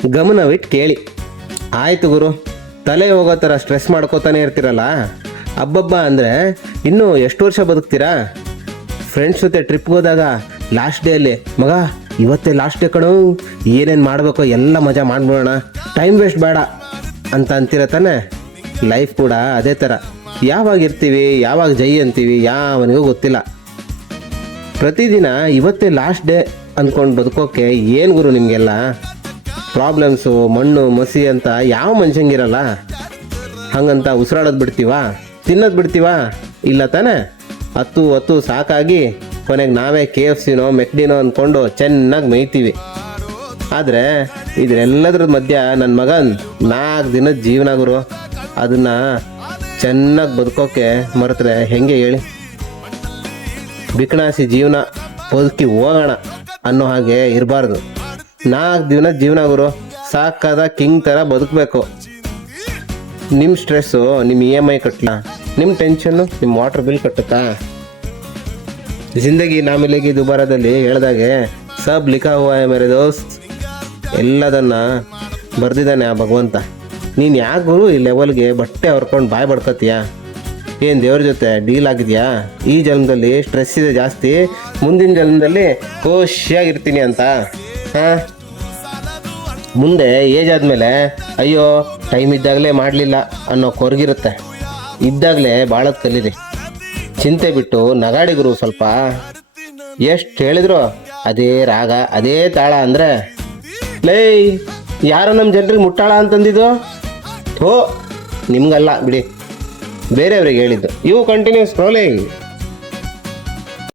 ಗಮನವಿಟ್ಟು ಕೇಳಿ. ಆಯಿತು ಗುರು, ತಲೆ ಹೋಗೋ ಥರ ಸ್ಟ್ರೆಸ್ ಮಾಡ್ಕೋತಾನೆ ಇರ್ತೀರಲ್ಲ. ಹಬ್ಬಬ್ಬ ಅಂದರೆ ಇನ್ನೂ ಎಷ್ಟು ವರ್ಷ ಬದುಕ್ತೀರಾ? ಫ್ರೆಂಡ್ಸ್ ಜೊತೆ ಟ್ರಿಪ್ಗೆ ಹೋದಾಗ ಲಾಸ್ಟ್ ಡೇಯಲ್ಲಿ ಮಗ ಇವತ್ತೇ ಲಾಸ್ಟ್ ಡೇ ಕಣೋ, ಏನೇನು ಮಾಡಬೇಕೋ ಎಲ್ಲ ಮಜಾ ಮಾಡ್ಬಿಡೋಣ, ಟೈಮ್ ವೇಸ್ಟ್ ಬೇಡ ಅಂತ ಅಂತೀರ ತಾನೆ. ಲೈಫ್ ಕೂಡ ಅದೇ ಥರ. ಯಾವಾಗ ಇರ್ತೀವಿ, ಯಾವಾಗ ಜೈ ಅಂತೀವಿ ಯಾವನಿಗೂ ಗೊತ್ತಿಲ್ಲ. ಪ್ರತಿದಿನ ಇವತ್ತೇ ಲಾಸ್ಟ್ ಡೇ ಅಂದ್ಕೊಂಡು ಬದುಕೋಕೆ ಏನು ಗುರು ನಿಮಗೆಲ್ಲ? ಪ್ರಾಬ್ಲಮ್ಸು, ಮಣ್ಣು ಮಸಿ ಅಂತ ಯಾವ ಮನುಷ್ಯಂಗಿರಲ್ಲ. ಹಂಗಂತ ಉಸಿರಾಡೋದು ಬಿಡ್ತೀವಾ? ತಿನ್ನೋದು ಬಿಡ್ತೀವಾ? ಇಲ್ಲ ತಾನೆ. ಹತ್ತು ಸಾಕಾಗಿ ಕೊನೆಗೆ ನಾವೇ KFCನೋ ಮೆಕ್ಡಿನೋ ಅಂದ್ಕೊಂಡು ಚೆನ್ನಾಗಿ ಮೇಯ್ತೀವಿ. ಆದರೆ ಇದರೆಲ್ಲದ್ರ ಮಧ್ಯ ನನ್ನ ಮಗನ್ 4 ದಿನದ ಜೀವನ ಗುರು. ಅದನ್ನು ಚೆನ್ನಾಗಿ ಬದುಕೋಕೆ ಮರೆತರೆ ಹೆಂಗೆ ಹೇಳಿ? ಬಿಕಣಾಸಿ ಜೀವನ ಬದುಕಿ ಹೋಗೋಣ ಅನ್ನೋ ಹಾಗೆ ಇರಬಾರ್ದು. 4 ದಿನದ ಜೀವನ ಗುರು, ಸಾಕಾದ ಕಿಂಗ್ ಥರ ಬದುಕಬೇಕು. ನಿಮ್ಮ ಸ್ಟ್ರೆಸ್ಸು ನಿಮ್ಮ EMI ಕಟ್ಟಲ, ನಿಮ್ಮ ಟೆನ್ಷನ್ನು ನಿಮ್ಮ ವಾಟರ್ ಬಿಲ್ ಕಟ್ಟುತ್ತಾ? ಜಿಂದಗಿ ನಾಮಿಲೇಗಿ ದುಬಾರದಲ್ಲಿ ಹೇಳ್ದಾಗೆ ಸಬ್ ಲಿಖಾ ಹುವಾ ಹೈ ಮೇರೆ ದೋಸ್ತ್. ಎಲ್ಲದನ್ನು ಬರೆದಿದ್ದಾನೆ ಆ ಭಗವಂತ. ನೀನು ಯಾಕೆ ಗುರು ಈ ಲೆವೆಲ್ಗೆ ಬಟ್ಟೆ ಹೊರ್ಕೊಂಡು ಬಾಯ್ ಬಡ್ಕೋತೀಯ? ಏನು ದೇವ್ರ ಜೊತೆ ಡೀಲ್ ಆಗಿದೆಯಾ? ಈ ಜನ್ಮದಲ್ಲಿ ಸ್ಟ್ರೆಸ್ ಇದೆ ಜಾಸ್ತಿ, ಮುಂದಿನ ಜನ್ಮದಲ್ಲಿ ಖುಷಿಯಾಗಿರ್ತೀನಿ ಅಂತ. ಹಾಂ, ಮುಂದೆ ಏಜ್ ಆದಮೇಲೆ ಅಯ್ಯೋ ಟೈಮ್ ಇದ್ದಾಗಲೇ ಮಾಡಲಿಲ್ಲ ಅನ್ನೋ ಕೊರಗಿರುತ್ತೆ. ಇದ್ದಾಗಲೇ ಬಾಳೋದು ಕಲೀರಿ. ಚಿಂತೆ ಬಿಟ್ಟು ನಗಾಡಿ ಗುರು ಸ್ವಲ್ಪ. ಎಷ್ಟು ಹೇಳಿದ್ರು ಅದೇ ರಾಗ ಅದೇ ತಾಳ ಅಂದರೆ ಲೈ ಯಾರೋ ನಮ್ಮ ಜನರಿಗೆ ಮುಟ್ಟಾಳ ಅಂತಂದಿದ್ದು? ನಿಮ್ಗಲ್ಲ ಬಿಡಿ, ಬೇರೆಯವ್ರಿಗೆ ಹೇಳಿದ್ದು. You continue scrolling.